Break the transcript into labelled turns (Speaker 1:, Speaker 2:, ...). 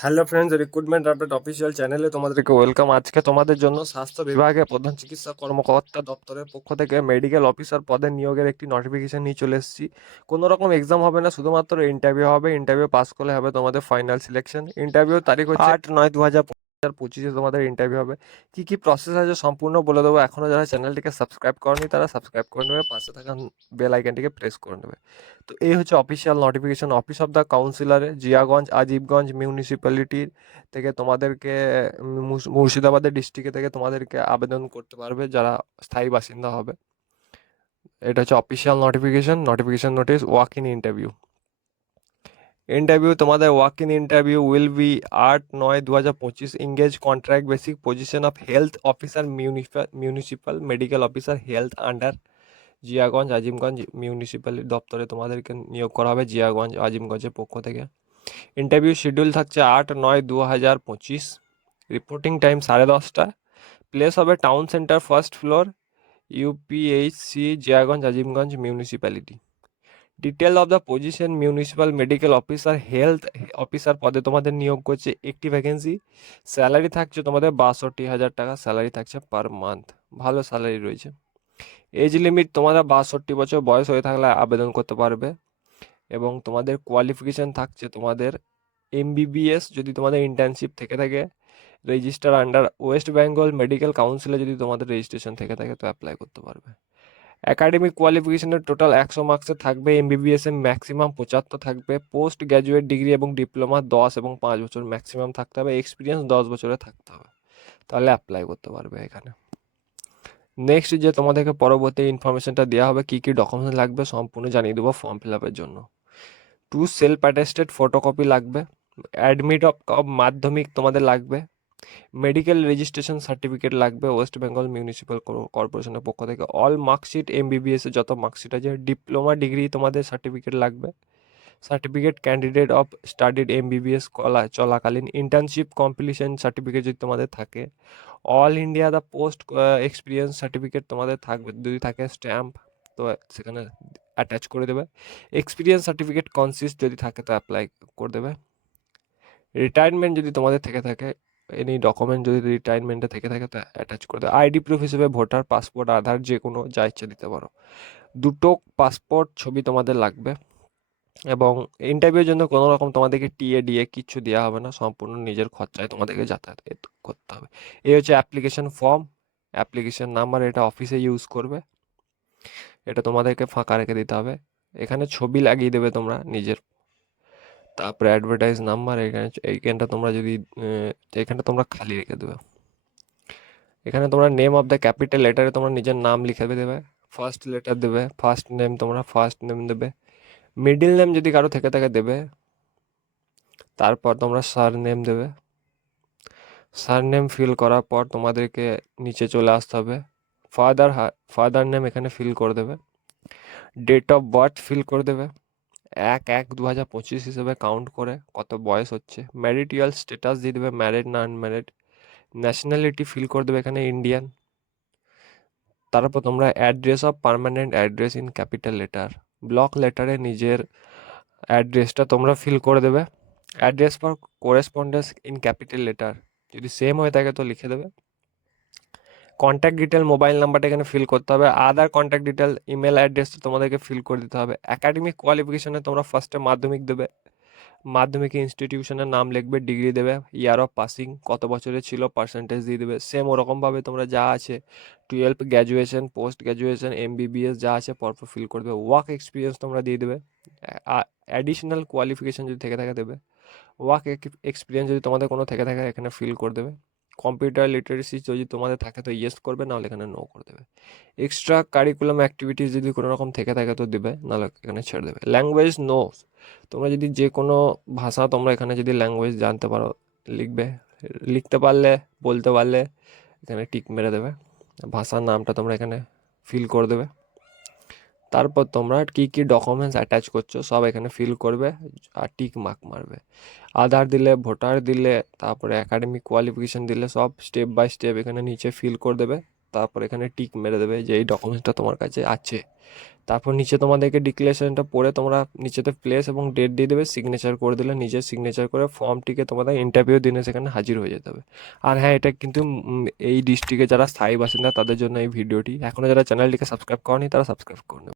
Speaker 1: Hello friends recruitment update official চ্যানেলে তোমাদেরকে welcome আজকে তোমাদের জন্য স্বাস্থ্য বিভাগে প্রধান চিকিৎসা কর্মকর্তা দপ্তরের পক্ষ থেকে মেডিকেল অফিসার পদে নিয়োগের একটি নোটিফিকেশন নিয়ে চলে এসেছি। কোনো রকম এক্সাম হবে না, শুধুমাত্র ইন্টারভিউ হবে ইন্টারভিউ পাস করলে হবে তোমাদের ফাইনাল সিলেকশন ইন্টারভিউ তারিখ হচ্ছে আট নয় দু হাজার হাজার পঁচিশে তোমাদের ইন্টারভিউ হবে। কী কী প্রসেস আছে সম্পূর্ণ বলে দেবো। এখনও যারা চ্যানেলটিকে সাবস্ক্রাইব করেনি, তারা সাবস্ক্রাইব করে নেবে। পাশে থাকা বেল আইকনটিকে প্রেস করে নেবে। তো এই হচ্ছে official notification office of the কাউন্সিলরে Jiaganj, Azimganj মিউনিসিপ্যালিটির থেকে তোমাদেরকে মুর্শিদাবাদের ডিস্ট্রিক্টে থেকে তোমাদেরকে আবেদন করতে পারবে যারা স্থায়ী বাসিন্দা হবে। এটা হচ্ছে official notification notification notice walk in interview interview তোমাদের walk in interview will be আট নয় দু হাজার পঁচিশ engage contract basic position of health officer municipal municipal medical officer health under Jiaganj Azimganj municipal দপ্তরে তোমাদেরকে নিয়োগ করা হবে জিয়াগঞ্জ আজিমগঞ্জের পক্ষ থেকে। ইন্টারভিউ শিডিউল থাকছে আট নয় দু হাজার পঁচিশ। রিপোর্টিং টাইম সাড়ে দশটা। প্লেস হবে town centre first floor UPHC Jiaganj Azimganj municipality detail of the position municipal medical officer health officer পদে তোমাদের নিয়োগ করছে একটি ভ্যাকেন্সি স্যালারি থাকছে তোমাদের বাষট্টি হাজার টাকা স্যালারি থাকছে পার মান্থ ভালো স্যালারি রয়েছে। এজ লিমিট তোমাদের বাষট্টি বছর বয়স হয়ে থাকলে আবেদন করতে পারবে এবং তোমাদের কোয়ালিফিকেশান থাকছে তোমাদের এমবিবিএস যদি তোমাদের ইন্টার্নশিপ থেকে থাকে register under West Bengal medical কাউন্সিলে যদি তোমাদের রেজিস্ট্রেশন থেকে থাকে তো অ্যাপ্লাই করতে পারবে। একাডেমিক কোয়ালিফিকেশনের টোটাল একশো মার্কসে থাকবে এমবিবিএস এর ম্যাক্সিমাম পঁচাত্তর থাকবে পোস্ট গ্র্যাজুয়েট ডিগ্রি এবং ডিপ্লোমা দশ এবং পাঁচ বছর ম্যাক্সিমাম থাকতে হবে এক্সপিরিয়েন্স দশ বছরে থাকতে হবে। তাহলে অ্যাপ্লাই করতে পারবে এখানে। নেক্সট যে তোমাদেরকে পরবর্তী ইনফরমেশনটা দেওয়া হবে, কী কী ডকুমেন্টস লাগবে সম্পূর্ণ জানিয়ে দেবো ফর্ম ফিল আপের জন্য। টু সেলফ অ্যাটেস্টেড ফটোকপি লাগবে অ্যাডমিট অফ মাধ্যমিক তোমাদের লাগবে মেডিকেল রেজিস্ট্রেশন সার্টিফিকেট লাগবে ওয়েস্ট বেঙ্গল মিউনিসিপ্যাল কর্পোরেশনের পক্ষ থেকে। অল মার্কশিট এমবিবিএস যত মার্কশিট আছে ডিপ্লোমা ডিগ্রি তোমাদের সার্টিফিকেট লাগবে। Certificate candidate of studied MBBS কলা চলাকালীন ইন্টার্নশিপ কম্পিটিশন সার্টিফিকেট যদি তোমাদের থাকে। All India the post experience certificate তোমাদের থাকবে, যদি থাকে স্ট্যাম্প তো সেখানে অ্যাটাচ করে দেবে। এক্সপিরিয়েন্স সার্টিফিকেট কনসিস্ট যদি থাকে, তো অ্যাপ্লাই করে দেবে। রিটায়ারমেন্ট যদি তোমাদের থেকে থাকে এনি ডকুমেন্ট যদি রিটায়ারমেন্টে থেকে থাকে তো অ্যাটাচ করে দেবে আইডি প্রুফ হিসেবে ভোটার পাসপোর্ট আধার যে কোনো যা ইচ্ছা দিতে পারো। দুটো পাসপোর্ট ছবি তোমাদের লাগবে এবং ইন্টারভিউর জন্য কোনো রকম তোমাদেরকে টিএ ডিএ কিচ্ছু দেওয়া হবে না। সম্পূর্ণ নিজের খরচায় তোমাদেরকে যাতায়াত করতে হবে। এই হচ্ছে অ্যাপ্লিকেশন ফর্ম অ্যাপ্লিকেশন নাম্বার এটা অফিসে ইউজ করবে। এটা তোমাদেরকে ফাঁকা রেখে দিতে হবে। এখানে ছবি লাগিয়ে দেবে তোমরা নিজের। তারপরে অ্যাডভার্টাইজ নাম্বার এখানে এইখানটা তোমরা যদি এখানটা তোমরা খালি রেখে দেবে। এখানে তোমরা নেম অফ দ্য ক্যাপিটাল লেটারে তোমরা নিজের নাম লিখে দেবে ফার্স্ট লেটার দেবে ফার্স্ট নেম তোমরা ফার্স্ট নেম দেবে মিডিল নেম যদি কারও থেকে থাকে দেবে, তারপর তোমরা সার নেম দেবে। সার নেম ফিল করার পর তোমাদেরকে নিচে চলে আসতে হবে। ফাদার ফাদার নেম এখানে ফিল করে দেবে। ডেট অফ বার্থ ফিল করে দেবে। এক এক দু হাজার পঁচিশ হিসেবে কাউন্ট করে কত বয়স হচ্ছে। ম্যারিটিয়াল স্ট্যাটাস দিয়ে দেবে ম্যারিড না আনম্যারিড ন্যাশনালিটি ফিল করে দেবে এখানে ইন্ডিয়ান তারপর তোমরা address of permanent address in capital letter block লেটারে নিজের অ্যাড্রেসটা তোমরা ফিল করে দেবে। Address for correspondence in capital letter যদি সেম হয়ে থাকে তো লিখে দেবে। কন্ট্যাক্ট ডিটেল মোবাইল নাম্বারটা এখানে ফিল করতে হবে। Other contact detail email address তোমাদেরকে ফিল করে দিতে হবে। একাডেমিক কোয়ালিফিকেশনে তোমরা ফার্স্টে মাধ্যমিক দেবে। মাধ্যমিক ইনস্টিটিউশনের নাম লিখবে ডিগ্রি দেবে ইয়ার অফ পাসিং কত বছরে ছিল পার্সেন্টেজ দিয়ে দেবে। সেম ওরকমভাবে তোমরা যা আছে twelve graduation post graduation MBBS যা আছে, পরপর ফিল করে দেবে। ওয়ার্ক এক্সপিরিয়েন্স তোমরা দিয়ে দেবে। অ্যাডিশনাল কোয়ালিফিকেশান যদি থেকে থাকে, দেবে। ওয়ার্ক এক্সপিরিয়েন্স যদি তোমাদের কোনো থেকে থাকে, এখানে ফিল করে দেবে। কম্পিউটার লিটারেসি যদি তোমাদের থাকে, তো ইয়েস করবে, নাহলে এখানে নো করে দেবে। এক্সট্রা কারিকুলাম অ্যাক্টিভিটিস যদি কোনো রকম থেকে থাকে, তো দেবে, নাহলে এখানে ছেড়ে দেবে। ল্যাঙ্গুয়েজ নো তোমরা যদি যে কোনো ভাষা তোমরা এখানে যদি ল্যাঙ্গুয়েজ জানতে পারো, লিখবে, লিখতে পারলে, বলতে পারলে, এখানে টিক মেরে দেবে। ভাষার নামটা তোমরা এখানে ফিল করে দেবে। তারপর তোমরা কী কী ডকুমেন্টস অ্যাটাচ করছ, সব এখানে ফিল করবে আর টিক মার্ক মারবে। আধার দিলে ভোটার দিলে, তারপরে একাডেমিক কোয়ালিফিকেশন দিলে সব স্টেপ বাই স্টেপ এখানে নিচে ফিল করে দেবে। তারপর এখানে টিক মেরে দেবে যে এই ডকুমেন্টসটা তোমার কাছে আছে। তারপর নিচে তোমাদেরকে ডিক্লারেশনটা পড়ে তোমরা নিচেতে প্লেস এবং ডেট দিয়ে দেবে সিগনেচার করে দিলে নিজের সিগনেচার করে ফর্মটিকে তোমাদের ইন্টারভিউ দিনে সেখানে হাজির হয়ে যেতে হবে। আর হ্যাঁ এটা কিন্তু এই ডিস্ট্রিক্টে যারা স্থায়ী বাসিন্দা তাদের জন্য এই ভিডিওটি এখনও যারা চ্যানেলটিকে সাবস্ক্রাইব করেনি তারা সাবস্ক্রাইব করে